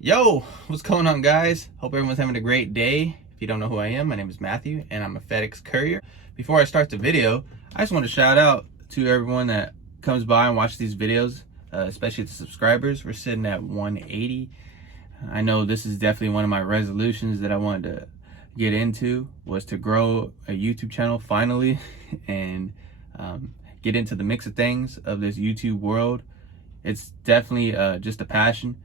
Yo, what's going on, guys? Hope everyone's having a great day. If you don't know who I am, my name is Matthew and I'm a Fedex courier. Before I start the video, I just want to shout out to everyone that comes by and watches these videos, especially the subscribers. We're sitting at 180. I know this is definitely one of my resolutions that I wanted to get into, was to grow a YouTube channel finally and get into the mix of things of this YouTube world. It's definitely just a passion,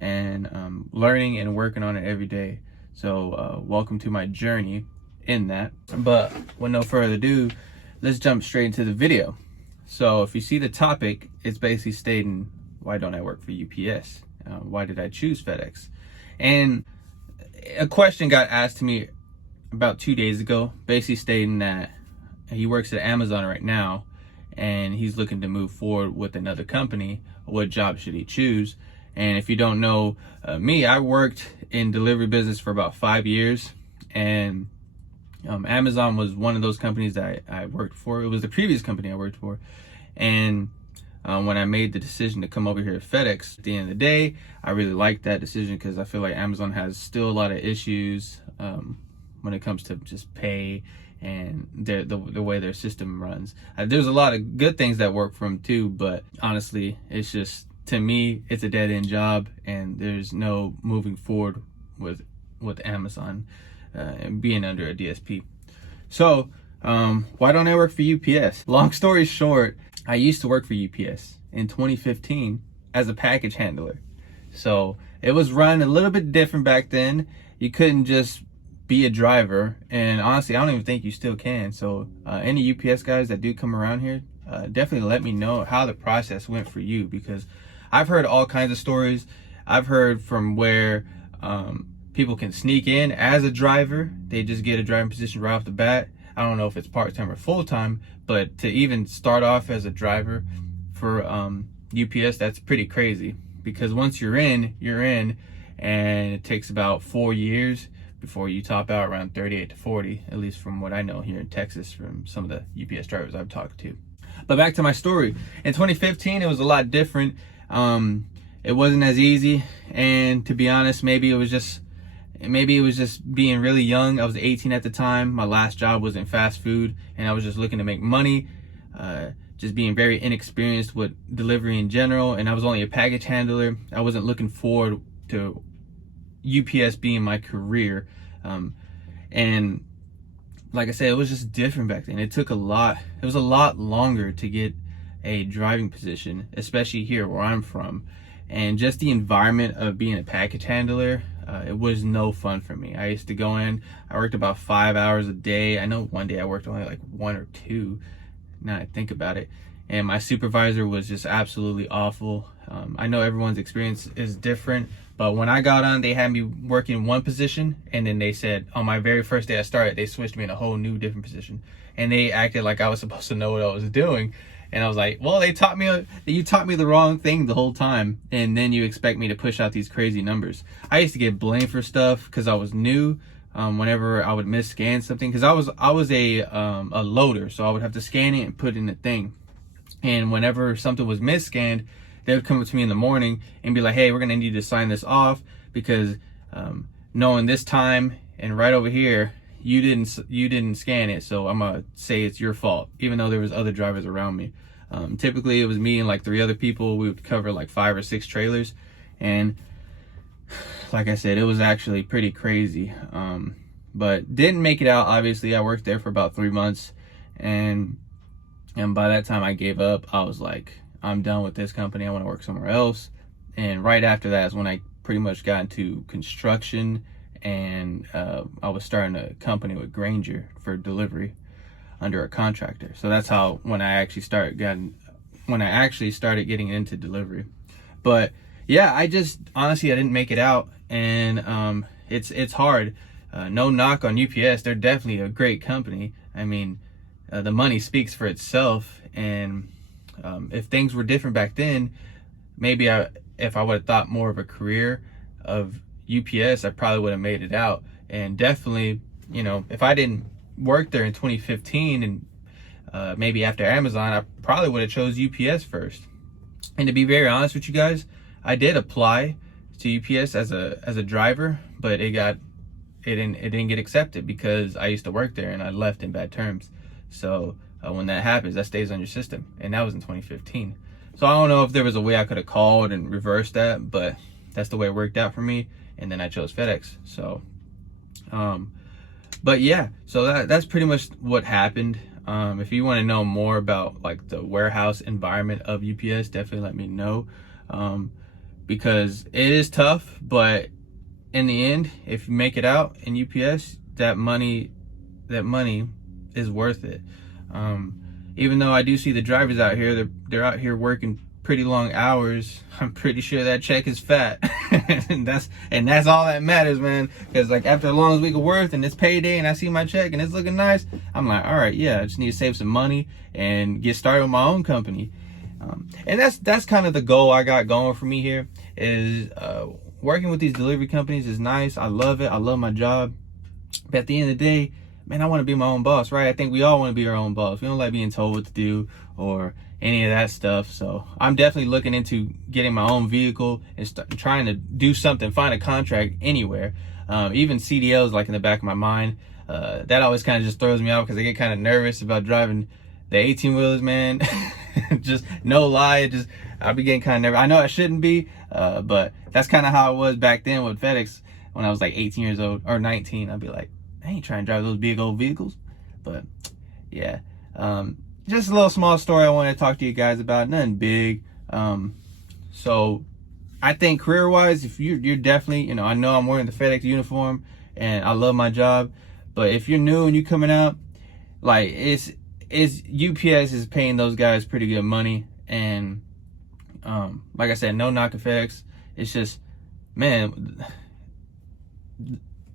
and learning and working on it every day. So welcome to my journey in that. But with no further ado, let's jump straight into the video. So if you see the topic, it's basically stating, why don't I work for UPS? Why did I choose FedEx? And a question got asked to me about 2 days ago, basically stating that he works at Amazon right now and he's looking to move forward with another company. What job should he choose? And if you don't know me, I worked in delivery business for about 5 years, and Amazon was one of those companies that I worked for. It was the previous company I worked for. And when I made the decision to come over here at FedEx, at the end of the day, I really liked that decision because I feel like Amazon has still a lot of issues when it comes to just pay and the way their system runs. There's a lot of good things that work for them too, but honestly, it's just, to me, it's a dead-end job, and there's no moving forward with Amazon and being under a DSP. So why don't I work for UPS? Long story short, I used to work for UPS in 2015 as a package handler. So it was run a little bit different back then. You couldn't just be a driver, and honestly, I don't even think you still can. So any UPS guys that do come around here, definitely let me know how the process went for you, because I've heard all kinds of stories. I've heard from where people can sneak in as a driver. They just get a driving position right off the bat. I don't know if it's part-time or full-time, but to even start off as a driver for UPS, that's pretty crazy, because once you're in, and it takes about 4 years before you top out around 38 to 40, at least from what I know here in Texas from some of the UPS drivers I've talked to. But back to my story. In 2015, it was a lot different. It wasn't as easy, and to be honest, maybe it was just being really young. I was 18 at the time. My last job was in fast food, and I was just looking to make money, just being very inexperienced with delivery in general, and I was only a package handler. I wasn't looking forward to UPS being my career, and like I said, it was just different back then. It was a lot longer to get a driving position, especially here where I'm from. And just the environment of being a package handler, it was no fun for me. I used to go in, I worked about 5 hours a day. I know one day I worked only like 1 or 2, now I think about it. And my supervisor was just absolutely awful. I know everyone's experience is different, but when I got on, they had me working one position, and then they said on my very first day I started, they switched me in a whole new different position. And they acted like I was supposed to know what I was doing. And I was like, well, you taught me the wrong thing the whole time, and then you expect me to push out these crazy numbers. I used to get blamed for stuff because I was new. Whenever I would misscan something, because I was a loader, so I would have to scan it and put in the thing. And whenever something was misscanned, they would come up to me in the morning and be like, hey, we're gonna need to sign this off because knowing this time and right over here, you didn't scan it, so I'm gonna say it's your fault, even though there was other drivers around me. Typically it was me and like 3 other people. We would cover like 5 or 6 trailers, and like I said, it was actually pretty crazy. But didn't make it out, obviously. I worked there for about 3 months, and by that time I gave up. I was like, I'm done with this company, I want to work somewhere else. And right after that is when I pretty much got into construction, and I was starting a company with Granger for delivery under a contractor. So that's how when I actually started getting into delivery. But yeah, I didn't make it out, and it's hard. No knock on UPS, they're definitely a great company. I mean, the money speaks for itself, and if things were different back then, maybe if I would have thought more of a career of UPS, I probably would have made it out. And definitely, if I didn't work there in 2015 and maybe after Amazon, I probably would have chose UPS first. And to be very honest with you guys, I did apply to UPS as a driver, but it didn't get accepted because I used to work there and I left in bad terms. So when that happens, that stays on your system, and that was in 2015. So I don't know if there was a way I could have called and reversed that, but that's the way it worked out for me. And then I chose FedEx. So, but yeah, so that's pretty much what happened. If you want to know more about like the warehouse environment of UPS, definitely let me know, because it is tough, but in the end, if you make it out in UPS, that money is worth it. Even though I do see the drivers out here, they're out here working pretty long hours. I'm pretty sure that check is fat. and that's all that matters, man. Because like after a long week of work and it's payday and I see my check and it's looking nice, I'm like, all right, yeah, I just need to save some money and get started with my own company. And that's kind of the goal I got going for me here, is working with these delivery companies is nice. I love it. I love my job. But at the end of the day, man, I want to be my own boss, right? I think we all want to be our own boss. We don't like being told what to do or any of that stuff. So I'm definitely looking into getting my own vehicle and trying to do something, find a contract anywhere. Even CDLs like in the back of my mind. That always kind of just throws me out because I get kind of nervous about driving the 18-wheelers, man. Just no lie, I'll be getting kind of nervous. I know I shouldn't be, but that's kind of how it was back then with FedEx when I was like 18 years old or 19. I'd be like, I ain't trying to drive those big old vehicles. But yeah, just a little small story I wanted to talk to you guys about. Nothing big. So I think career-wise, if you're definitely, I know I'm wearing the FedEx uniform and I love my job, but if you're new and you're coming out, like it's UPS is paying those guys pretty good money. And like I said, no knock FedEx. It's just, man,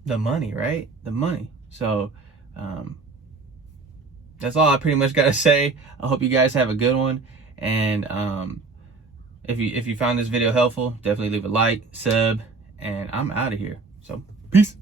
the money, right? The money. So that's all I pretty much got to say. I hope you guys have a good one. And if you found this video helpful, definitely leave a like, sub, and I'm out of here. So peace.